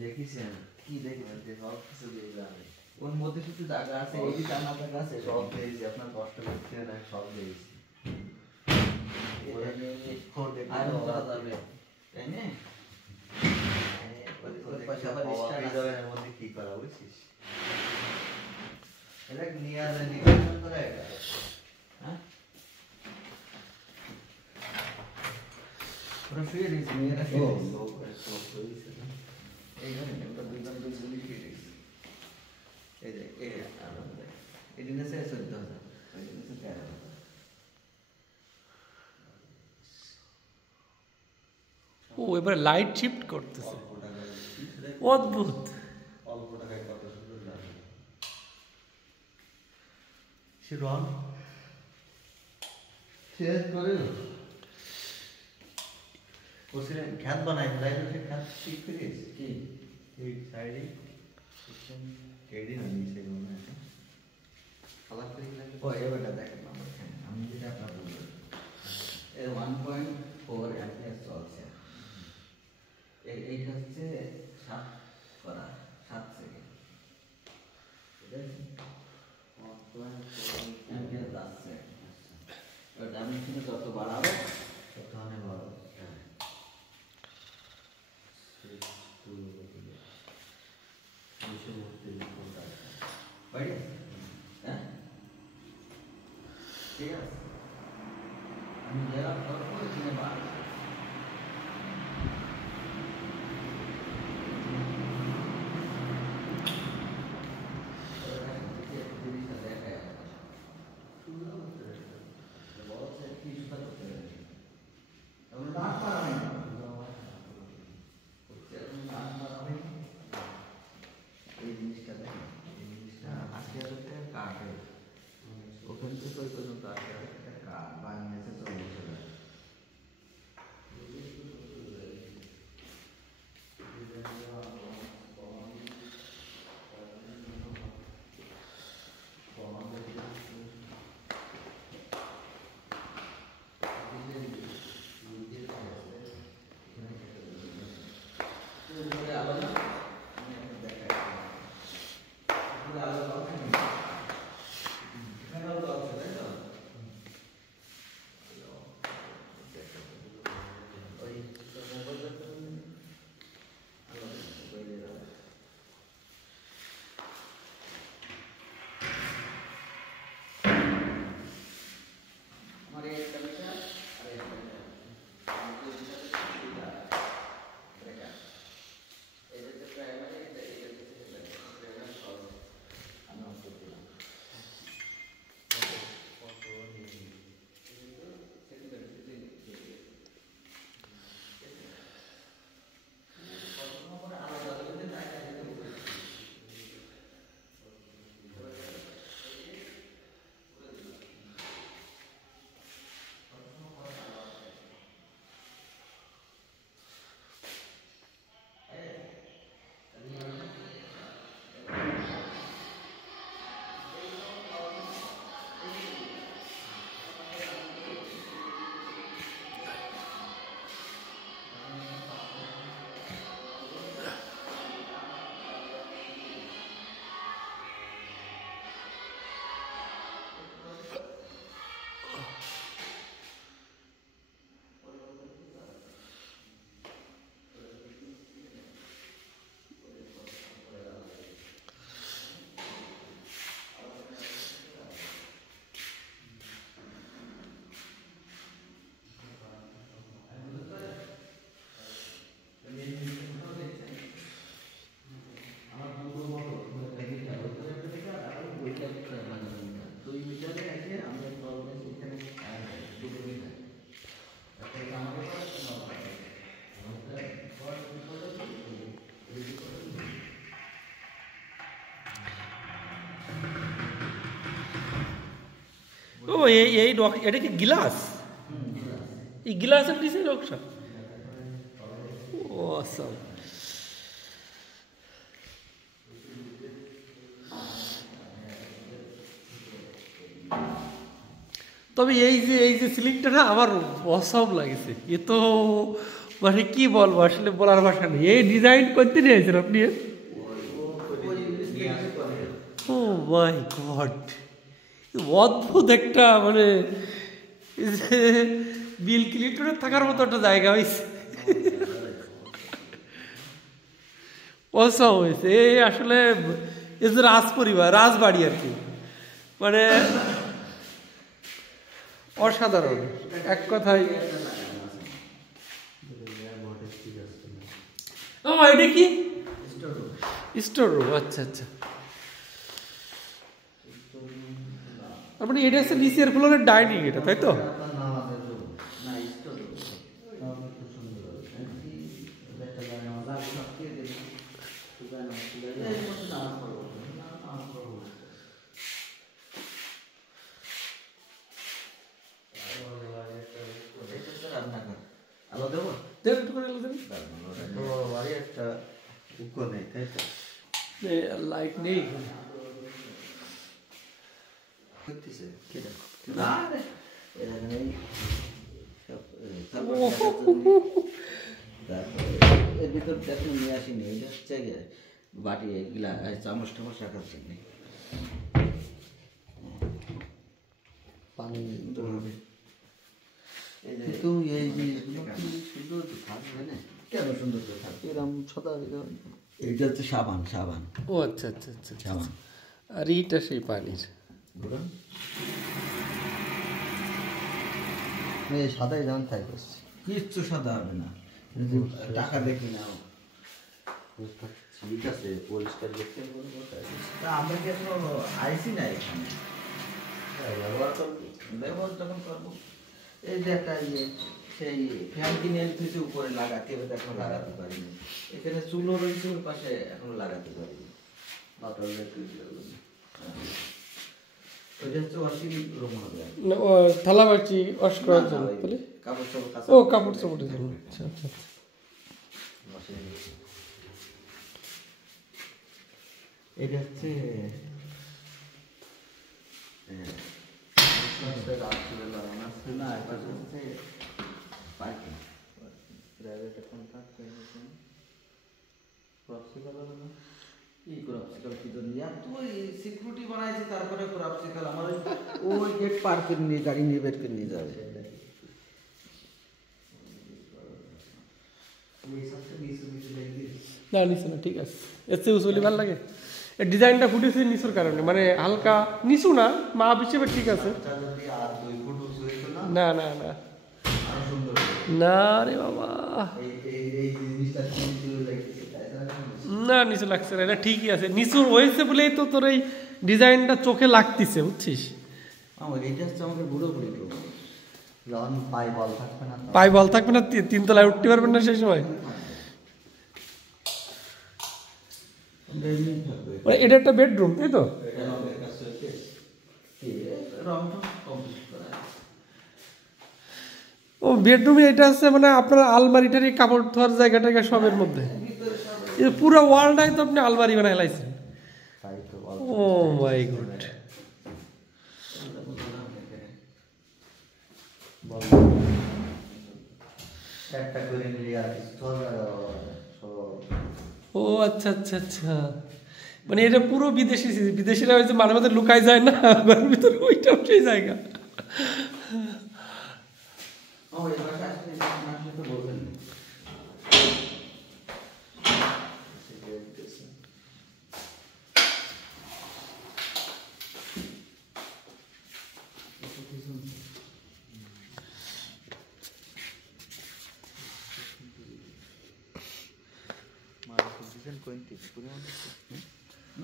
দেখেছেন কি দেখবেন যে সব কিছু দেখবে আমি ওর মধ্যে শুধু জায়গা আছে এই জানা জায়গা আছে সব পেয়েছি আপনার কষ্ট করতে না সব পেয়েছি আর করা যাবে তাই না পয়সা যাবে এর মধ্যে কি করা বুঝছিস এটা নিয়ে আসলে নির্বাচন করে হ্যাঁ ওরা ফিরে দিয়েছে মেয়েরা এইখানে একটা দুইজন দুইজনই ফিরে দিয়েছে এই যে এই এদিন আছে 14,000 ওই দিন আছে 13,000 ও এবারে লাইট শিফট করতেছে অদ্ভুত অল্প টাকায় কত সুন্দর লাগে সে রং শেষ করে ওসে খ্যাত বানাই লাইট ওসে খ্যাত ঠিক করে দিয়েছে কি এই সাইডে সিস্টেম কেডি না নিচে মনে আছে কালার করে লাগে ও এবারটা দেখেন আমরা আমি যেটা আপনার বলবো এর 1.4 অ্যাম্পিয়ার চলছে এইটা হচ্ছে 7 করা 7 সেকেন্ড ঠিক আছে 1.4 অ্যাম্পিয়ার যাচ্ছে আর ডাইমেনশন যত বাড়াবো তত অনেক বড় ঠিক আছে আমি যারা করবো এখানে বাড়বে ও এই এটা কি গ্লাস এই গ্লাসের নিচে নকশা অসাম তবে এই যে সিলিংটা না আমার অসাম লাগছে এ তো মানে কি বলবো আসলে বলার ভাষা নেই। এই ডিজাইন করতে নিয়েছেন আপনি? ও মাই গড, অদ্ভুত একটা মানে বিল ক্লিন্টনের থাকার মতো একটা জায়গা হয়েছে। অসম হয়েছে এই আসলে এই যে রাজ পরিবার, রাজবাড়ি আর কি, মানে অসাধারণ এক কথায়। ও এটা কি স্টোর রুম? আচ্ছা আচ্ছা, মানে এটা হচ্ছে নিচের ফ্লোরের ডাইনিং এটা, তাই তো? লাইট নেই এর ভিতর দেখুন নিয়ে আসিনি, এটা হচ্ছে বাটি এগুলা চামচ টামচ রাখার জন্য পানি হবে। কিন্তু এই জিনিসগুলো সুন্দর থাকবে না, কেন সুন্দর করে থাকবে এরকম সদা। এইটা হচ্ছে সাবান, সাবান। ও আচ্ছা আচ্ছা আচ্ছা সাবান। আর এইটা সেই পানির সাদাই যেমন তাই করছে, কিচ্ছু সাদা হবে না। টাকা দেখি না, ঠিক আছে পরিষ্কার দেখতে আমরা কি এখনো আইসি না এখানে ব্যবহার করবো, ব্যবহার যখন করবো। এই যে একটা ইয়ে সেই ফ্যান কিনে এনে উপরে লাগাতে হবে, এখনো লাগাতে পারিনি। এখানে চুলো রয়েছে ওর পাশে, এখনো লাগাতে পারিনি। থালা বাটি ওয়াশ করার জন্য, ও কাপড় চাপড়ের জন্য। আচ্ছা আচ্ছা, এটা হচ্ছে সিকিউরিটি বানাইছে, তারপরে ক্রাপসিকাল আমার ওই গেট পার করে নিয়ে গাড়ি নিয়ে বের করে নিয়ে যাবে। না নিচু না, ঠিক আছে, এর চেয়ে উঁচুলি ভালো লাগে। এর ডিজাইনটা ফুটেছে নিচুর কারণে, মানে হালকা নিচু না, মাপ হিসেবে ঠিক আছে। না না না না রে বাবা, না নিচু লাগছে না, এটা ঠিকই আছে। নিচু হয়েছে বলেই তো তোর এই ডিজাইনটা চোখে লাগতেছে, বুঝছিস? পায়ে বল থাকবে না, তিনতলায় উঠতে পারবেন না সেই সময়। এটা একটা বেডরুম, তাই তো? ও বেডরুমে এটা আছে, মানে আপনার আলমারিটার কাপড় ধোয়ার জায়গাটাকে সবের মধ্যে পুরো ওয়ালটাই তো আপনি আলমারি বানাই লাইছেন। ও মাই গড, ও আচ্ছা আচ্ছা আচ্ছা, মানে এটা পুরো বিদেশি, বিদেশিরা হয়েছে মাঝে মাঝে লুকাই যায় না ঘরের ভিতরে, ওইটাও সেই জায়গা।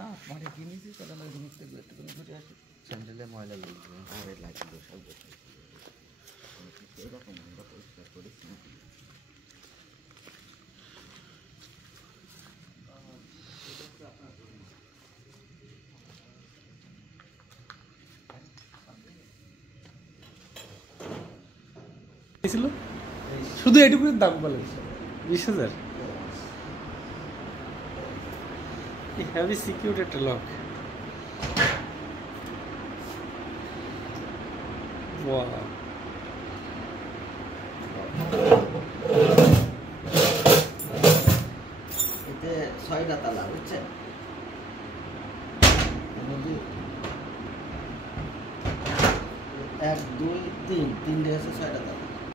না মানে কিনেছি, তাহলে আমার জিনিস থেকে একটুখানি ঘুরে আসি, স্যান্ডেলে ময়লা লাগবে, ঘরে লাগবে সব এরকম আমরা পরিষ্কার করেছি। শুধু এটুকুর দাম বলেন 20,000। হেভি সিকিউর একটা লক। ওয়াও, 6টা তালা বুঝছেন? যদি 1 2 3 3 আছে 6টা তালা।